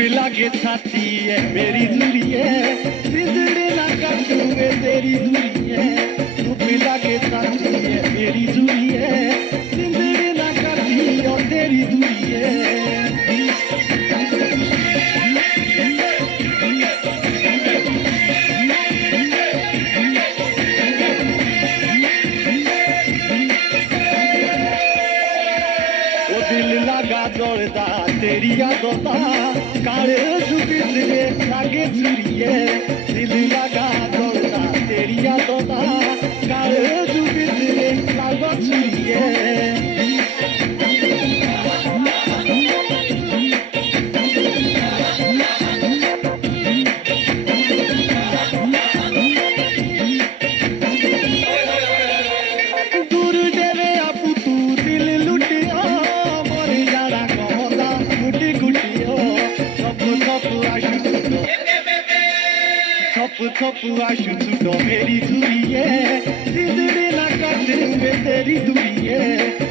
लागे छाती है मेरी दूरी है बिजड़ी ना काटूं मैं तेरी दूरी है धूप लागे छाती है मेरी दूरी है बिजड़ी ना काटी और तेरी दूरी है दिल लगा दौड़ता तेरी यादों का काले जुबित रे लागे चुरिए दिल लगा दौड़ता तेरी यादों का काले जुबित रे लागे चुरिए दूर देवे आपू तू दिल लुटिया थपू आशु छूटो मेरी दूरी है जिंदड़ी ना काटे तेरी दूरी है